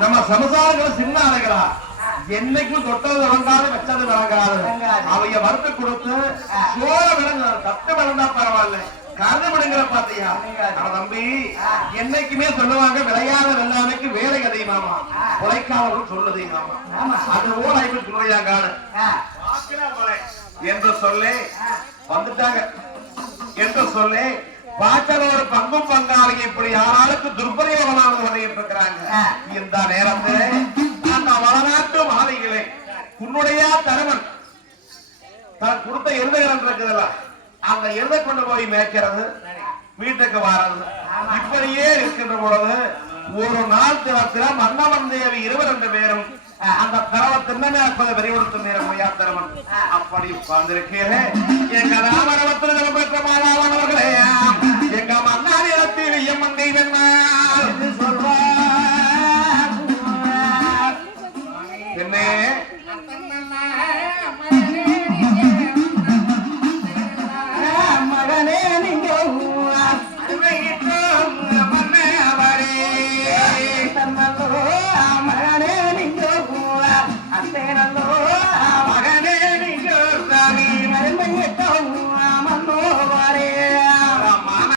நம்ம சமுதாயங்கள் சின்ன அழகா என்னைக்கும் தொட்டது விளங்காது வச்சது விளங்காது அவங்க வறுத்து கொடுத்து சோழ விளங்க தட்டு விளந்தா பரவாயில்ல கருது விடுங்கிற பாத்தியா தம்பி என்னைக்குமே சொல்லுவாங்க விளையாத வெள்ளாமைக்கு வேலை அதிகமாமா உழைக்காதவர்கள் சொல்லுது மாமா அது ஓட ஐம்பது சொல்றாங்க என்று சொல்லி வந்துட்டாங்க என்று சொல்லி பாட்டலோட பங்கும் பங்காளிங்க இப்படி யாராளுக்கு துர்பயோகமாக பண்ணிட்டு இருக்கிறாங்க இந்த நேரத்தில் அந்த வளநாட்டு மாலைகளை உன்னுடைய தரவன் தான் கொடுத்த எருதுகள் இருக்குதுல்ல அந்த எருதை கொண்டு போய் மேய்க்கிறது வீட்டுக்கு வர்றது இப்படியே இருக்கின்ற பொழுது ஒரு நாள் தினத்துல மன்னவன் தேவி 22 பேரும் அந்த தரவை திண்ணமே பெரியவருக்கு நேரம் முடியா தரவன் அப்படி உட்கார்ந்திருக்கே எங்க ராமரவத்தில் பெற்ற மாணவர்களே எங்க மன்னார் இடத்தில் ஐயம்மன் தெய்வம் என்ன மகனே நீங்க மகனே நீங்க அத்தே நல்லோ